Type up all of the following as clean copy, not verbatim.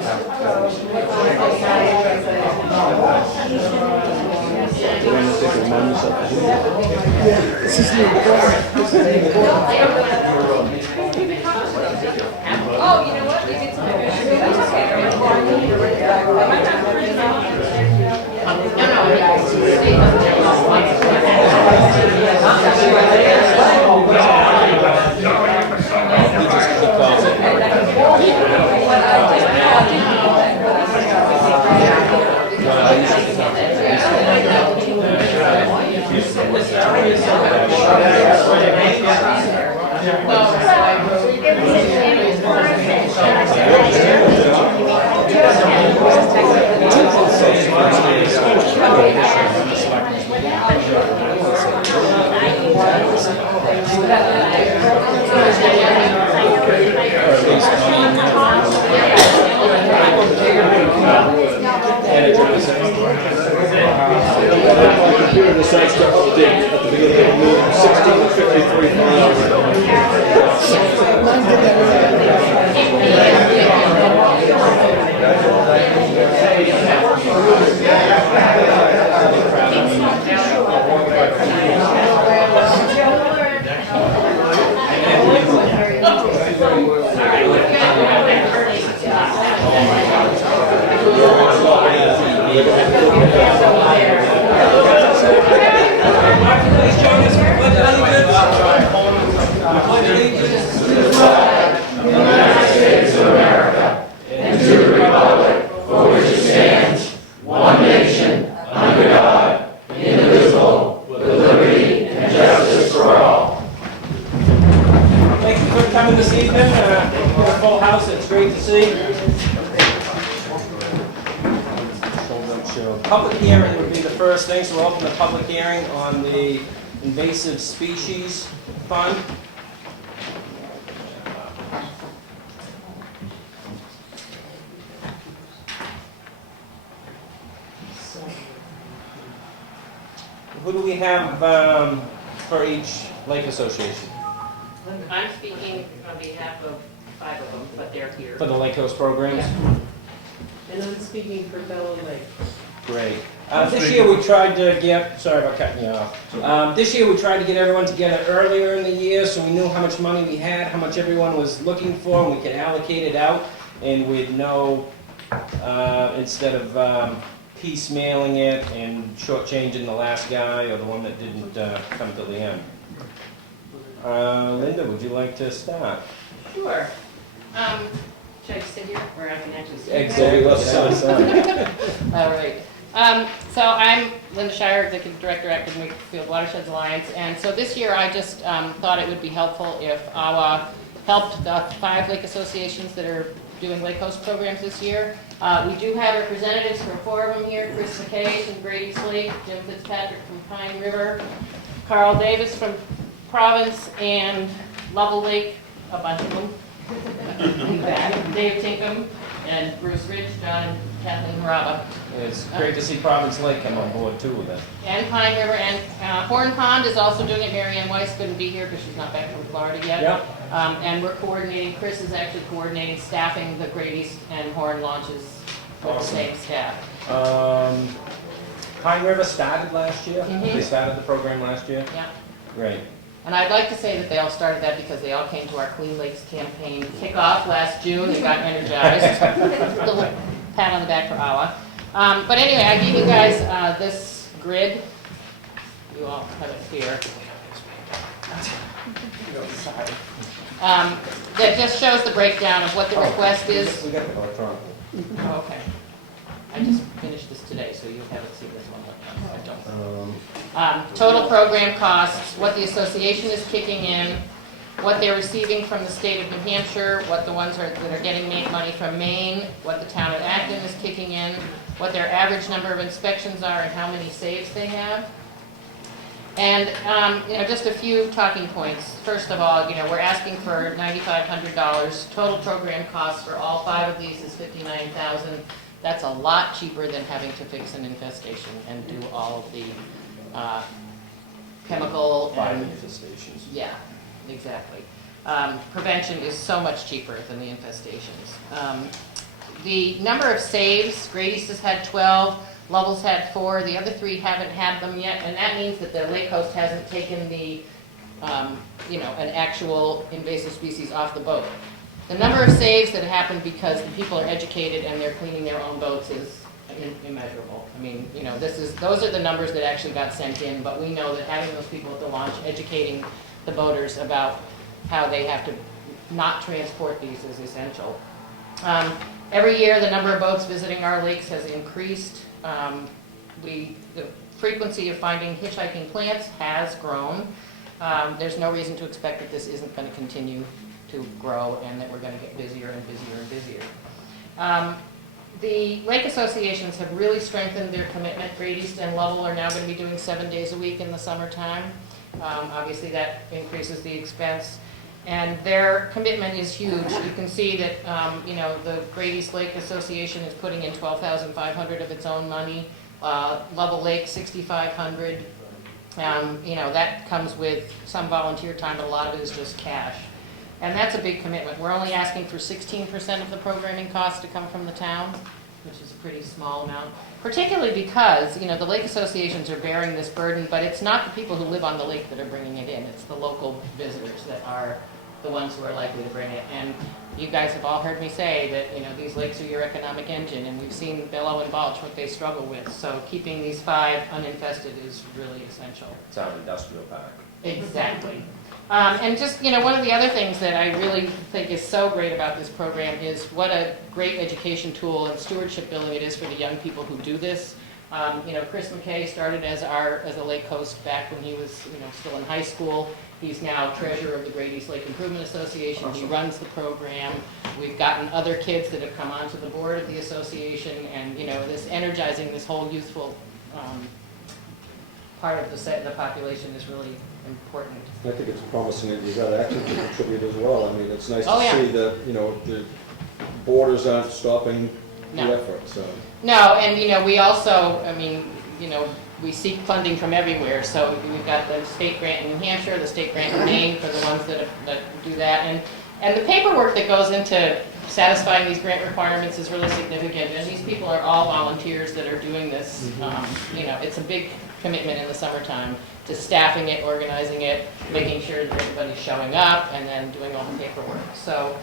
This is the important. This is the important. Oh, you know what? We did some negotiating. That's okay. The site starts at the beginning of the meeting, 16:53. Please join us for the Pledge of Allegiance. I pledge allegiance to the flag of the United States of America and to the republic for which it stands, one nation, under God, indivisible, with liberty and justice for all. Thank you for coming this evening. We've got a full house. It's great to see. Public hearing would be the first thing, so we'll open the public hearing on the invasive species fund. Who do we have for each lake association? I'm speaking on behalf of 5 of them, but they're here. For the Lake Coast programs? And I'm speaking for Bella Lake. Great. This year we tried to get, sorry about cutting you off. This year we tried to get everyone together earlier in the year so we knew how much money we had, how much everyone was looking for, and we could allocate it out. And we'd know, instead of piecemealing it and shortchanging the last guy or the one that didn't come to the end. Linda, would you like to start? Sure. Should I sit here where I can actually see? Exactly. All right. So I'm Linda Shire, Executive Director at Wakefield Watersheds Alliance, and so this year I just thought it would be helpful if AWA helped the 5 lake associations that are doing Lake Coast programs this year. We do have representatives from 4 of them here: Chris McKay from Grady's Lake, Jim Fitzpatrick from Pine River, Carl Davis from Province, and Lovell Lake, a bunch of them. Dave Tinkham and Bruce Rich, John and Kathleen Haraba. It's great to see Province Lake come on board too with it. And Pine River, and Horn Pond is also doing it. Mary Ann Weiss couldn't be here because she's not back from Florida yet. Yep. And we're coordinating, Chris is actually coordinating staffing the Grady's and Horn launches with the same staff. Pine River started last year? Mhm. They started the program last year? Yeah. Great. And I'd like to say that they all started that because they all came to our Clean Lakes campaign kickoff last June and got energized. Little pat on the back for AWA. But anyway, I gave you guys this grid. You all have it here. Sorry. That just shows the breakdown of what the request is. We got the electronic. Oh, okay. I just finished this today, so you haven't seen this one. I don't. Total program costs, what the association is kicking in, what they're receiving from the state of New Hampshire, what the ones that are getting money from Maine, what the town of Acton is kicking in, what their average number of inspections are, and how many saves they have. And just a few talking points. First of all, we're asking for $9,500. Total program costs for all 5 of these is $59,000. That's a lot cheaper than having to fix an infestation and do all of the chemical Infestations. Yeah, exactly. Prevention is so much cheaper than the infestations. The number of saves, Grady's has had 12, Lovell's had 4, the other 3 haven't had them yet, and that means that the lake host hasn't taken the, an actual invasive species off the boat. The number of saves that happen because the people are educated and they're cleaning their own boats is immeasurable. I mean, those are the numbers that actually got sent in, but we know that having those people at the launch educating the boaters about how they have to not transport these is essential. Every year, the number of boats visiting our lakes has increased. The frequency of finding hitchhiking plants has grown. There's no reason to expect that this isn't going to continue to grow and that we're going to get busier and busier and busier. The lake associations have really strengthened their commitment. Great East and Lovell are now going to be doing 7 days a week in the summertime. Obviously, that increases the expense. And their commitment is huge. You can see that, the Great East Lake Association is putting in $12,500 of its own money. Lovell Lake, $6,500. That comes with some volunteer time, but a lot of it is just cash. And that's a big commitment. We're only asking for 16% of the programming costs to come from the town, which is a pretty small amount. Particularly because, the lake associations are bearing this burden, but it's not the people who live on the lake that are bringing it in. It's the local visitors that are the ones who are likely to bring it. And you guys have all heard me say that, these lakes are your economic engine, and we've seen Bellow and Balch what they struggle with. So keeping these 5 uninfested is really essential. It's our industrial park. Exactly. And just, one of the other things that I really think is so great about this program is what a great education tool and stewardship building it is for the young people who do this. Chris McKay started as a lake host back when he was, still in high school. He's now treasurer of the Great East Lake Improvement Association. Awesome. He runs the program. We've gotten other kids that have come onto the board of the association, and this energizing this whole youthful part of the population is really important. I think it's promising that you've got action to contribute as well. I mean, it's nice Oh, to yeah. see that, the borders aren't stopping the No. effort, so. No, and we also, we seek funding from everywhere. So we've got the state grant in New Hampshire, the state grant in Maine for the ones that do that. And the paperwork that goes into satisfying these grant requirements is really significant. And these people are all volunteers that are doing this. It's a big commitment in the summertime to staffing it, organizing it, making sure that everybody's showing up, and then doing all the paperwork. So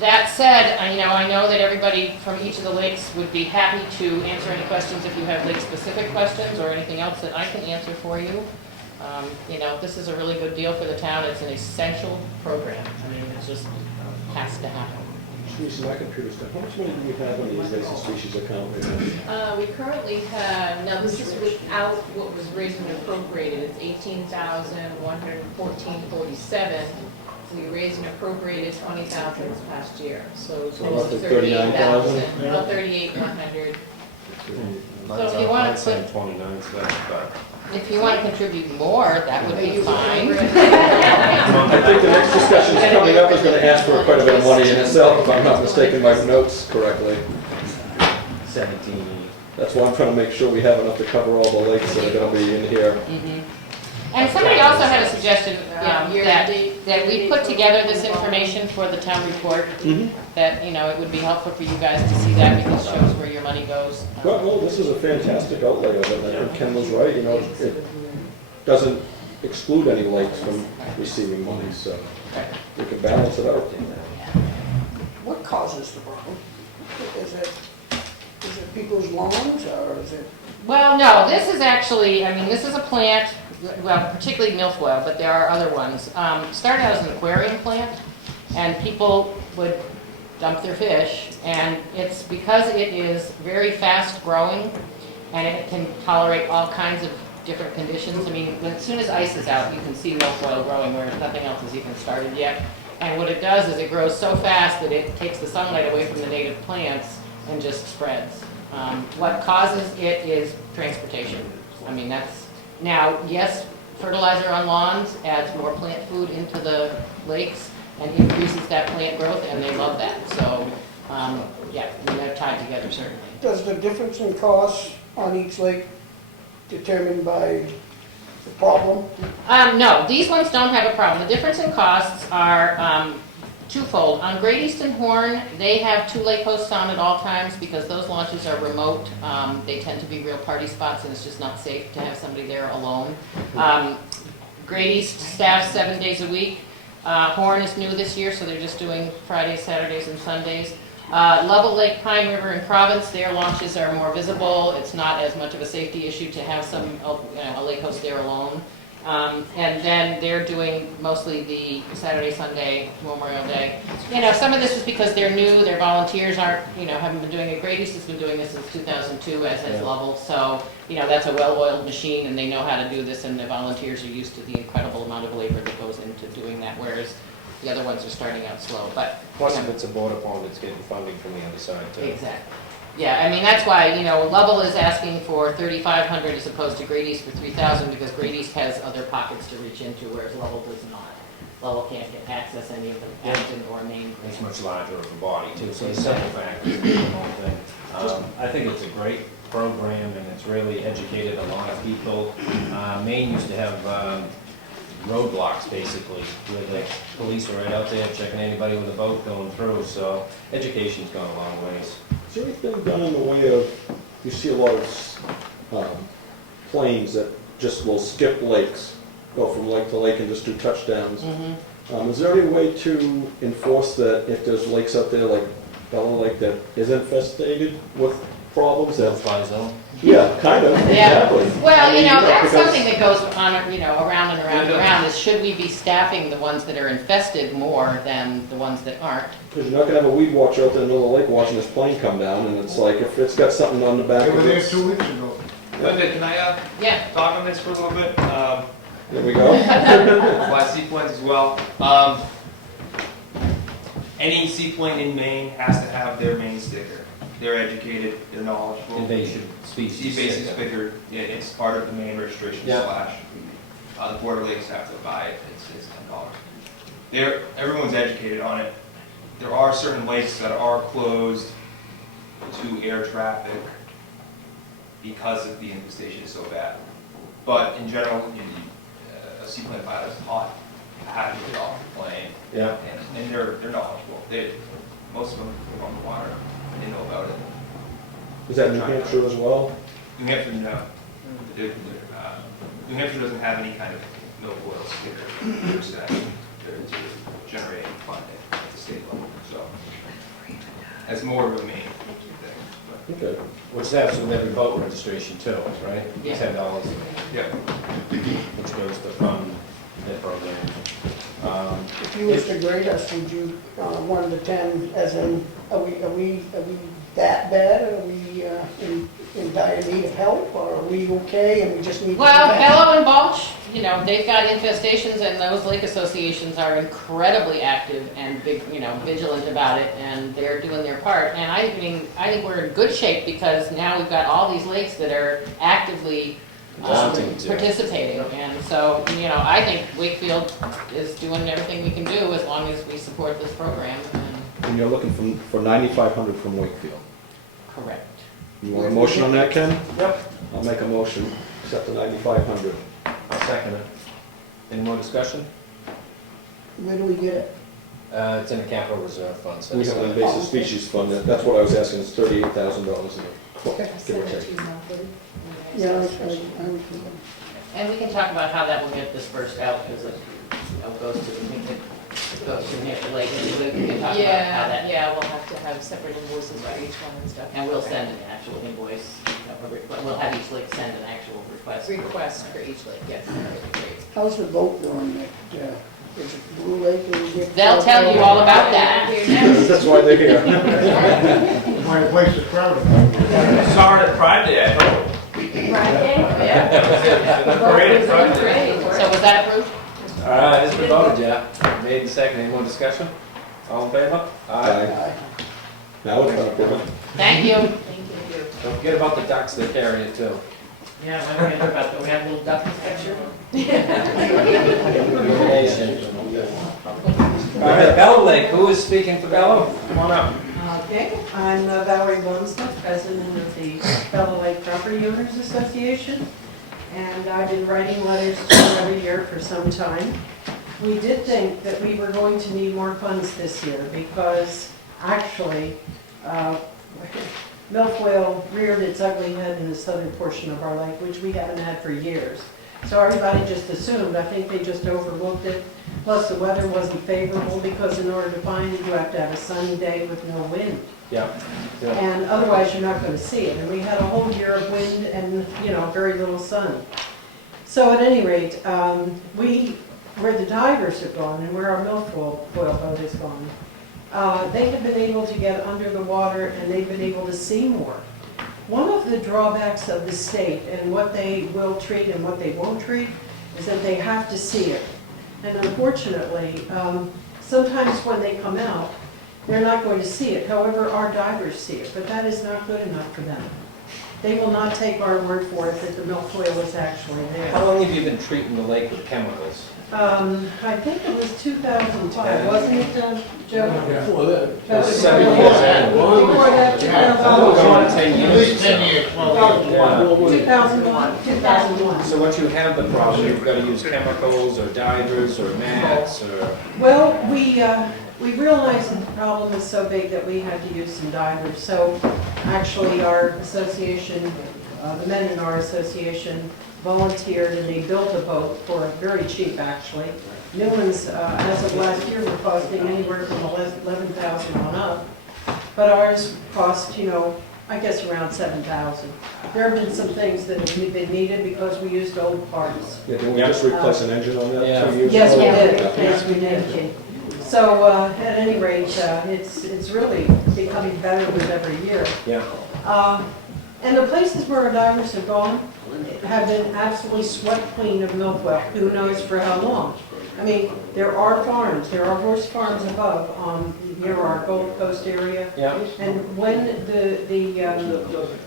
that said, I know that everybody from each of the lakes would be happy to answer any questions if you have lake-specific questions or anything else that I can answer for you. This is a really good deal for the town. It's an essential program. It just has to happen. Teresa, my computer's done. How much money do you have on the invasive species account right now? We currently have, now this is without what was raised and appropriated, it's $18,114.47. We raised and appropriated $20,000 this past year, so close to roughly 39,000? $38,000, about $38,100. So if you want to saying 29 cents, but If you want to contribute more, that would be fine. I think the next discussion coming up is going to ask for quite a bit of money in itself, if I'm not mistaken my notes correctly. 17. That's why I'm trying to make sure we have enough to cover all the lakes that are going to be in here. And somebody also had a suggestion Year that to date. we put together this information for the town report, that, it would be helpful for you guys to see that because it shows where your money goes. Well, this is a fantastic outlay of it. I think Ken was right, it doesn't exclude any lakes from receiving money, so we can balance it out. What causes the problem? Is it people's lawns, or is it? Well, no, this is actually, this is a plant, well, particularly milfoil, but there are other ones. Started out as an aquarium plant, and people would dump their fish, and it's because it is very fast growing, and it can tolerate all kinds of different conditions. As soon as ice is out, you can see milfoil growing where nothing else has even started yet. And what it does is it grows so fast that it takes the sunlight away from the native plants and just spreads. What causes it is transportation. Now, yes, fertilizer on lawns adds more plant food into the lakes and increases that plant growth, and they love that. So, they're tied together, certainly. Does the difference in costs on each lake determined by the problem? No, these ones don't have a problem. The difference in costs are twofold. On Great Eastern Horn, they have 2 lake hosts on at all times because those launches are remote. They tend to be real party spots and it's just not safe to have somebody there alone. Great East staff 7 days a week. Horn is new this year, so they're just doing Fridays, Saturdays, and Sundays. Level Lake, Pine River, and Province, their launches are more visible. It's not as much of a safety issue to have a lake host there alone. And then they're doing mostly the Saturday, Sunday, Memorial Day. Some of this is because they're new, their volunteers haven't been doing it. Great East has been doing this since 2002 as has Level, so, that's a well-oiled machine and they know how to do this and the volunteers are used to the incredible amount of labor that goes into doing that, whereas the other ones are starting out slow, but. Plus, if it's a border pond, it's getting funding from the other side, too. Exactly. Yeah, that's why, Level is asking for 3,500 as opposed to Great East for 3,000 because Great East has other pockets to reach into, whereas Level does not. Level can't get access any of the Acton or Maine It's grants. much larger of a body, too, so the simple fact is the whole thing. I think it's a great program, and it's really educated a lot of people. Maine used to have roadblocks, basically, where the police were right out there checking anybody with a boat going through, so education's gone a long ways. Is there anything done in the way of, you see a lot of planes that just will skip lakes, go from lake to lake and just do touchdowns? Is there any way to enforce that if there's lakes out there like Bella Lake that is infested with problems? Fly zone? Yeah, kind of, Yeah. exactly. Well, that's because- something that goes on, around and around and around, is should we be staffing the ones that are infested more than the ones that aren't? Because you're not gonna have a weed watcher out there in the middle of the lake watching this plane come down, and it's like, if it's got something on the back They were of there it. 2 weeks ago. Linda, can I Yeah. talk on this for a little bit? There we go. Fly seaplanes as well. Any seaplane in Maine has to have their Maine sticker. They're educated, they're knowledgeable. Invasive species. Sea-based sticker, it's part of the Maine registration Yeah. / the border lakes have to buy it, it's $10. Everyone's educated on it. There are certain lakes that are closed to air traffic because of the infestation is so bad. But in general, a seaplane pilot is taught how to get off the plane. Yeah. And they're knowledgeable. Most of them live on the water. They know about it. Is that New Hampshire as well? New Hampshire, no. New Hampshire doesn't have any kind of milfoil sticker. They're set to generate funding at the state level. So that's more of a main thing. Okay. Which that's with every boat registration too, right? Yeah. $10, Yeah. which goes to fund their program. If you was to grade us, would you, 1 to 10, as in, are we that bad? Are we in dire need of help, or are we okay and we just need to? Well, come back? Bellow and Balch, they've got infestations and those lake associations are incredibly active and vigilant about it and they're doing their part. And I think we're in good shape because now we've got all these lakes that are actively Wanting to. participating. And so, I think Wakefield is doing everything we can do as long as we support this program. And you're looking for 9,500 from Wakefield. Correct. You want a motion on that, Ken? Yep. I'll make a motion, accept the 9,500. I'll second it. Any more discussion? Where do we get it? It's in the capital reserve fund. so We have an invasive species fund, that's what I was asking, it's $38,000 Okay. give or take. Yeah, And we can talk about how that will get dispersed out, because it goes to New Hampshire Lake, and we can talk about how that. Yeah, we'll have to have separate invoices for each one and stuff. And we'll send an actual invoice, we'll have each lake send an actual request. Request for each lake, yes, that would be great. how's the boat doing? Is it Blue Lake? Will we get- They'll tell you all about that. That's why they're here. My place is crowded. Saw it at Pride Day, I hope. Yeah. The parade at Pride Day. So was that approved? All right, it's been voted, yeah. Made and seconded. Any more discussion? All in favor? Aye. Now it's not good. Thank you. Thank you. Don't forget about the ducks that carry it too. Yeah, I remember about that, we had a little duck inspection. All right, Bella Lake, who is speaking for Bella? Come on up. Okay, I'm Valerie Bonesmith, president of the Bella Lake Property Owners Association, and I've been writing letters to them every year for some time. We did think that we were going to need more funds this year because actually, milfoil reared its ugly head in the southern portion of our lake, which we haven't had for years. So everybody just assumed, I think they just overlooked it. Plus the weather wasn't favorable because in order to find it, you have to have a sunny day with no wind. Yeah. And otherwise you're not going to see it. And we had a whole year of wind and, very little sun. So at any rate, where the divers have gone and where our milfoil boat has gone, they have been able to get under the water and they've been able to see more. One of the drawbacks of the state and what they will treat and what they won't treat is that they have to see it. And unfortunately, sometimes when they come out, they're not going to see it. However, our divers see it, but that is not good enough for them. They will not take our word for it that the milfoil is actually How there. long have you been treating the lake with chemicals? I think it was 2005, wasn't it, Joe? Before that. That was 7 before years. that. Before that, Going on 10 At years. least 10 years, 12 years. 2001. So once you have the problem, you've got to use chemicals or divers or mats or... Well, we realized that the problem was so big that we had to use some divers. So actually our association, the men in our association volunteered and they built a boat for very cheap actually. New ones, as of last year, were costing anywhere from $11,000 on up. But ours cost, I guess around $7,000. There have been some things that have been needed because we used old parts. Yeah, didn't we just replace an engine on that Yeah. 2 years ago? Yes, we did. Yeah. Yes, we did. So at any rate, it's really becoming better with every year. Yeah. And the places where our divers have gone have been absolutely swept clean of milfoil. Who knows for how long? I mean, there are farms, there are horse farms above near our Gold Coast area. Yeah. And when the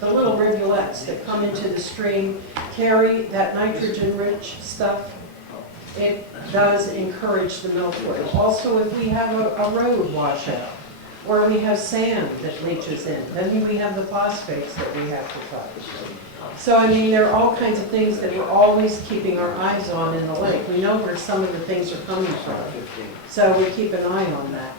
little rivulets that come into the stream carry that nitrogen-rich stuff, it does encourage the milfoil. Also, if we have a road washout, or we have sand that leaches in, then we have the phosphates that we have to touch. So, I mean, there are all kinds of things that we're always keeping our eyes on in the lake. We know where some of the things are coming from, so we keep an eye on that.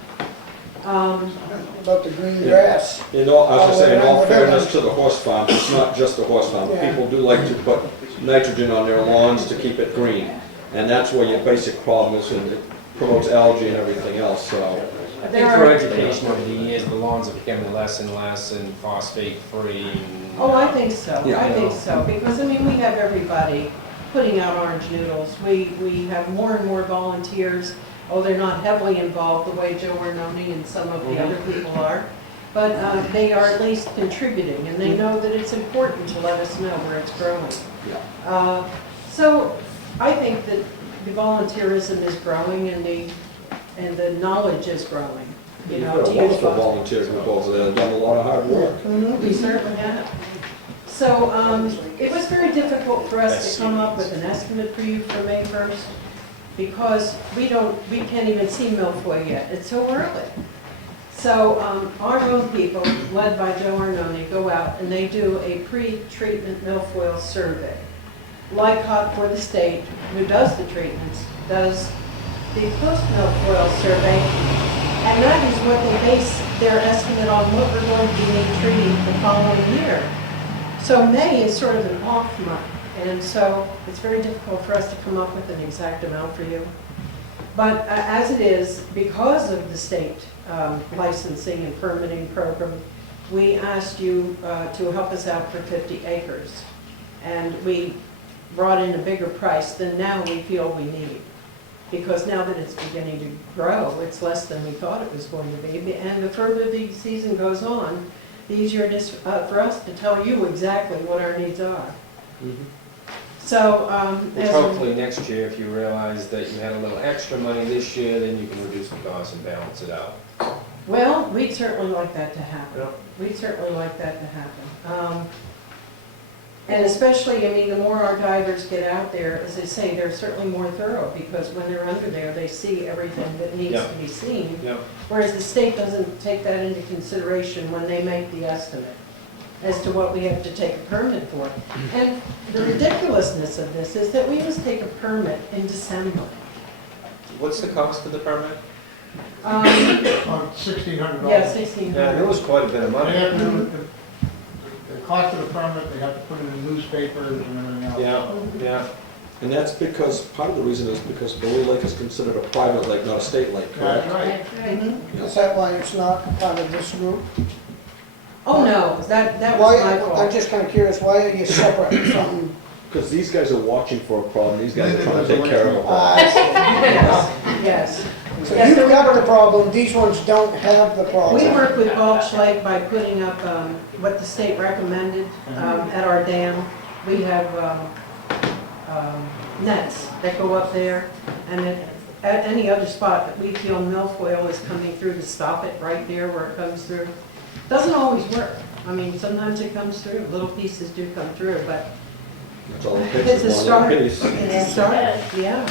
About the green grass. I was just saying, in all fairness to the horse farm, it's not just a horse farm. Yeah. People do like to put nitrogen on their lawns to keep it green. And that's where your basic problem is, and it promotes algae and everything else, so. I think through education over the years, the lawns have become less and less and phosphate-free. Oh, I think so. Yeah. I think so. Because, I mean, we have everybody putting out orange noodles. We have more and more volunteers. Oh, they're not heavily involved the way Joe Arnone and some of the other people are. But they are at least contributing, and they know that it's important to let us know where it's growing. Yeah. So I think that the volunteerism is growing and the knowledge is growing. You've got a wonderful volunteer group over there, done a lot of hard work. We certainly have. So it was very difficult for us to come up with an estimate for you for May 1st because we can't even see milfoil yet. It's so early. So our own people, led by Joe Arnone, go out and they do a pre-treatment milfoil survey. LICOT for the state, who does the treatments, does the post-milfoil survey, and that is what they base their estimate on what we're going to be treating the following year. So May is sort of an off month, and so it's very difficult for us to come up with an exact amount for you. But as it is, because of the state licensing and permitting program, we asked you to help us out for 50 acres. And we brought in a bigger price than now we feel we need. Because now that it's beginning to grow, it's less than we thought it was going to be. And the further the season goes on, the easier it is for us to tell you exactly what our needs are. So, Which hopefully next year, if you realize that you had a little extra money this year, then you can reduce the cost and balance it out. well, we'd certainly like that to happen. We'd certainly like that to happen. And especially, I mean, the more our divers get out there, as I say, they're certainly more thorough because when they're under there, they see everything that needs to be seen. Yeah. Whereas the state doesn't take that into consideration when they make the estimate as to what we have to take a permit for. And the ridiculousness of this is that we must take a permit in December. What's the cost of the permit? Um, $1,600. yeah, 1600. Yeah, it was quite a bit of They money. have to do, the cost of the permit, they have to put it in newspapers and everything else. Yeah. And that's because, part of the reason is because Blue Lake is considered a private lake, not a state lake, That's correct? right. Mhm. Is that why it's not part of this group? Oh, no, that Why, was my I'm fault. just kinda curious, why are you separate from, Because these guys are watching for a problem, these guys are trying to take care of a problem. I see. Yes, yes. So you've got the problem, these ones don't have the We problem. work with Balch Lake by putting up what the state recommended at our dam. We have nets that go up there, and at any other spot that we feel milfoil is coming through, to stop it right there where it comes through. Doesn't always work. I mean, sometimes it comes through, little pieces do come through, but That's all it it's a takes, is one start. little piece. It's a start, yeah.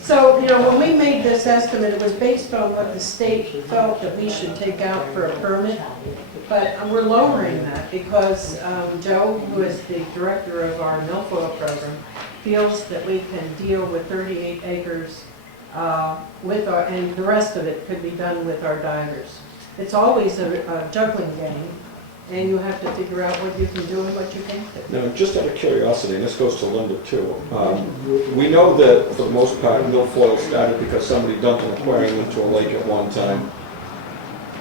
So, you know, when we made this estimate, it was based on what the state felt that we should take out for a permit. But we're lowering that because Joe, who is the director of our milfoil program, feels that we can deal with 38 acres with our, and the rest of it could be done with our divers. It's always a juggling game, and you have to figure out what you can do and what you can't do. Now, just out of curiosity, and this goes to Linda too, we know that for the most part, milfoil started because somebody dumped an aquarium into a lake at one time.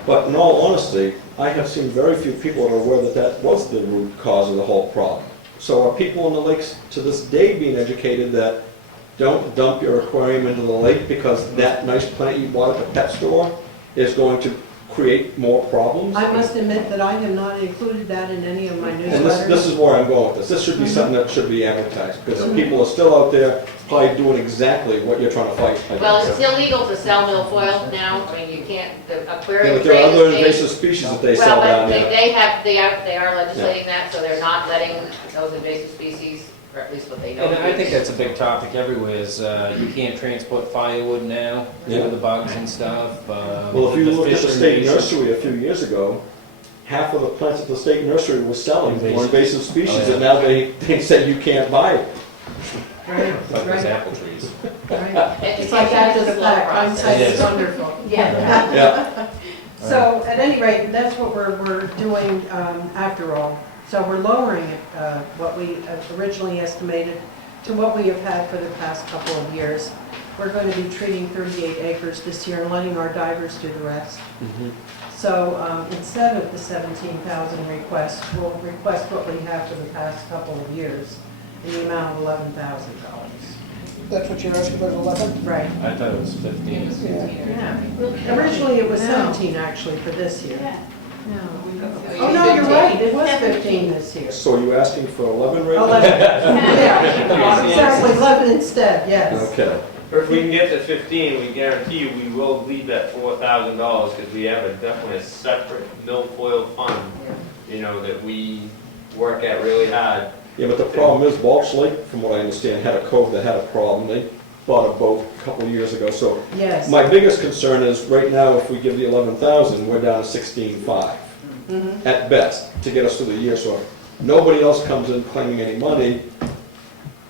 But in all honesty, I have seen very few people that are aware that that was the root cause of the whole problem. So are people in the lakes to this day being educated that don't dump your aquarium into the lake because that nice plant you bought at the pet store is going to create more problems? I must admit that I have not included that in any of my And this newsletters. is where I'm going with this. This should be something that should be advertised, because the people are still out there probably doing exactly what you're trying to fight against. Well, it's illegal to sell milfoil now, I mean, you can't, the Yeah, aquarium but there are other trade invasive is. species that they sell Well, down but there. they are legislating that, so they're not letting those invasive species, or at least what they know. And I think that's a big topic everywhere, is you can't transport firewood now, due Yeah. to the bugs and stuff. Well, if you the looked at fish the are state invasive. nursery a few years ago, half of the plants at the state nursery was selling were Invasive. invasive species, Oh, yeah. and now they say you can't buy it. Right, Like those right, apple trees. right. It's It's like after the slow fact, process. hindsight It is is. wonderful. Yeah. Yeah, So at any rate, that's what we're doing after all. So we're lowering what we originally estimated to what we have had for the past couple of years. We're going to be treating 38 acres this year and letting our divers do the rest. Mhm. So instead of the 17,000 request, we'll request what we have for the past couple of years in the amount of $11,000. That's what you're asking about, 11? Right. I thought it was It 15. was 15 or Yeah. Originally, it was 17 actually for this year. something. Oh, no, you're right, it was 15 this year. So you're asking for 11 right now? 11, yeah, exactly, 11 instead, yes. Okay. Or if we can get to 15, we guarantee you we will leave that $4,000 because we have definitely a separate milfoil fund, you know, that we work at really hard. Yeah, but the problem is, Balch Lake, from what I understand, had a cove that had a problem. They bought a boat a couple of years ago, so Yes. my biggest concern is, right now, if we give the 11,000, we're down to 16,500 Mhm. at best to get us through the year. So if nobody else comes in claiming any money,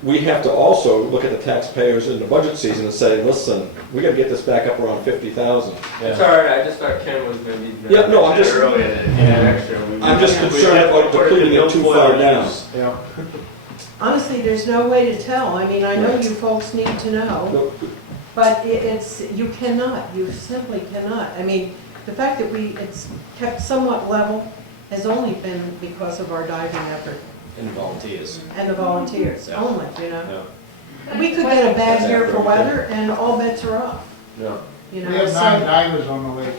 we have to also look at the taxpayers in the budget season and say, listen, we gotta get this back up around 50,000. It's all right, I just thought Ken was going to be Yeah, no, I'm just- earlier than extra. I'm just concerned about depleting it too far down. Yeah. Honestly, there's no way to tell. I mean, I know you folks need to know, No, but you cannot, you simply cannot. I mean, the fact that it's kept somewhat level has only been because of our diving effort And volunteers. and the volunteers Yeah. only, you know? Yeah. We could get a bad year for weather and all bets are off, Yeah. you We know? have 9 So- divers on the lake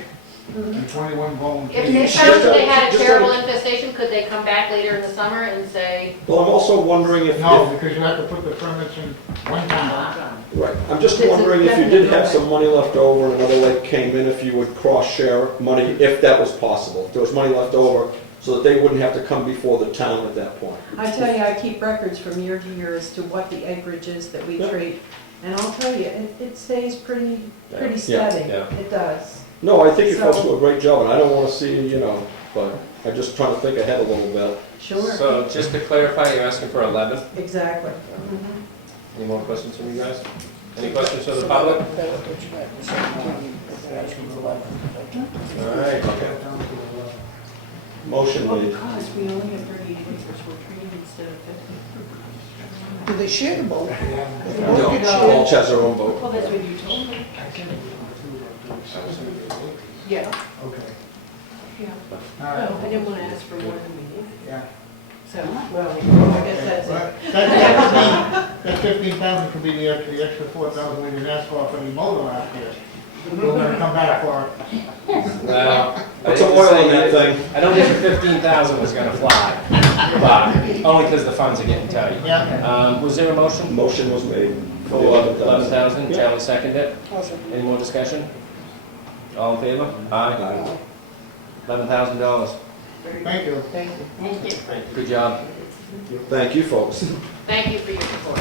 Mhm. and 21 If volunteers. they Just found that they out- had a just terrible out infestation, could they come back later in the summer and say, Well, I'm also wondering if, No, because you have to put the permits in one time. right, I'm just It's a wondering if you did definite have no-way. some money left over and another lake came in, if you would cross-share money, if that was possible. If there was money left over, so that they wouldn't have to come before the town at that point. I tell you, I keep records from year to year as to what the acreage is that we Yeah. treat. And I'll tell you, it stays pretty Yeah, steady. yeah. It does. No, I think you folks So- do a great job, and I don't wanna see, but I'm just trying to think ahead a little bit. Sure. So just to clarify, you're asking for 11? Exactly. Mhm. Any more questions from you guys? Any questions for the public? That'll put you back to 17, that's from 11. All right. Motion Well, made. because we only have 38 acres, we're treating instead of 50. Do they share the boat? If the No, boat gets all shared- has their own vote. Well, that's what you told me. Yeah. Okay. Yeah. All Well, right. I didn't want to ask for more than we need. Yeah. So, well, I guess that's it. That 15,000 could be the extra 4,000 we didn't ask for the motor last year. We're gonna come back for it. Well, Put some oil in that thing. I don't think the 15,000 was gonna fly, but only because the funds are getting tight. Yeah. Was there a motion? Motion was made for the For 11,000. 11,000, Yeah. Charlie seconded it. Awesome. Any more discussion? All in favor? Aye. Aye. $11,000. Thank you. Thank you. Thank you. Good job. Thank you, folks. Thank you for your support.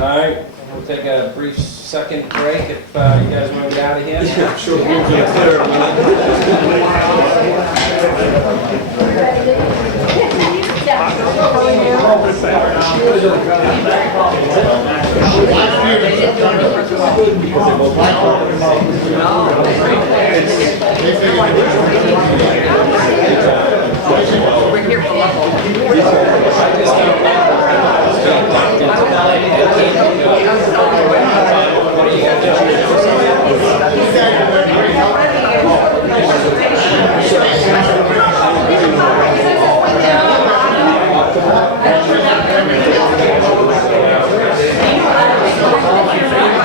All right, we'll take a brief second break if you guys want to get out of here. Yeah, I'm sure we'll get clear in a We're here for local. I just don't know. What do you got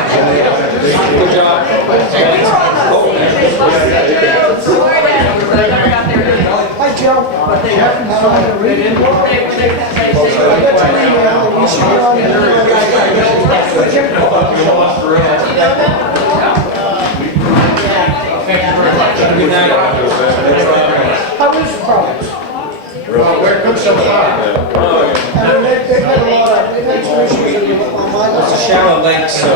Good job. Hi, Joe. They haven't signed a reading. You should get on Good night. How is the problem? We're good so far. They've had a lot of, they've had some issues on my It's a list. shallow lake, so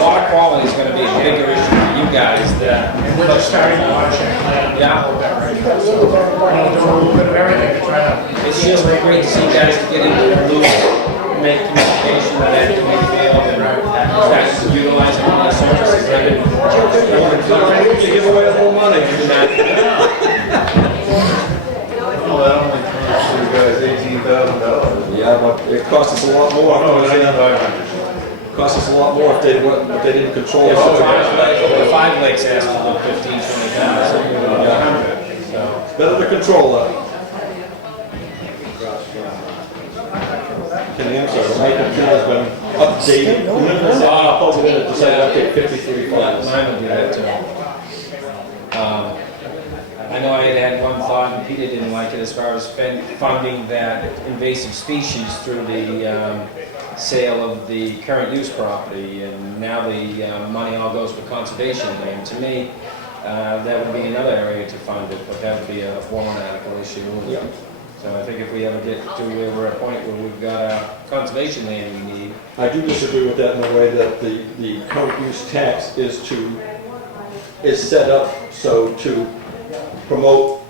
water quality is gonna be a bigger issue for you guys than. We're just starting the watershed plan. Yeah, You've got really bad We're gonna do a little bit of everything to try to. it's just great to see you guys get into the loop, make communication with that Wakefield and start utilizing all the services they've been. You give away a little money. Well, that only costs you guys $18,000. Yeah, but it costs us a lot more. Costs us a lot more if they didn't control the situation. The 5 lakes asked for 15, 20,000. So, It's better to control that. Can answer, the Macon Town has been updated. Over there, it decided, okay, 53 funds. mine would do that too. I know I had one thought, and Peter didn't like it, as far as funding that invasive species through the sale of the current use property, and now the money all goes for conservation land. To me, that would be another area to fund it, but that would be a warrant article issue. Yeah. So I think if we ever get to where we're at a point where we've got a conservation land we need. I do disagree with that in the way that the current use tax is set up so to promote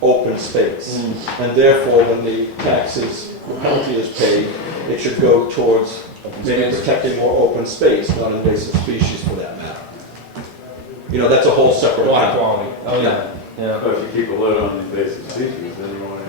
open space. And therefore, when the penalty is paid, it should go towards maybe protecting more open space, not invasive species for that matter. You know, that's a whole separate. Water quality. Oh, yeah. Yeah. But if you keep a lid on invasive species, then you won't